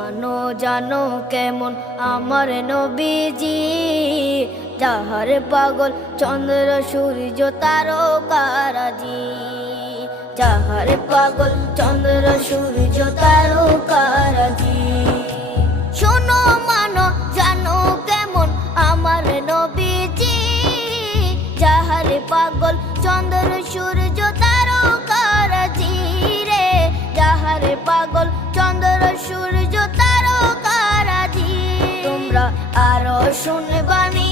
মানো জানো কেমন আমার নবীজি, যাহার পাগল চন্দ্র সূর্য তারকারাজি, যাহার পাগল চন্দ্র সূর্য তারকারাজি। শোনো মানো জানো কেমন আমার নবীজি, যাহার পাগল চন্দ্র সূর্য তারকারাজি রে, যাহার পাগল চন্দ্র সূর্য তারকারাজি। তোমরা আরো শুনবানি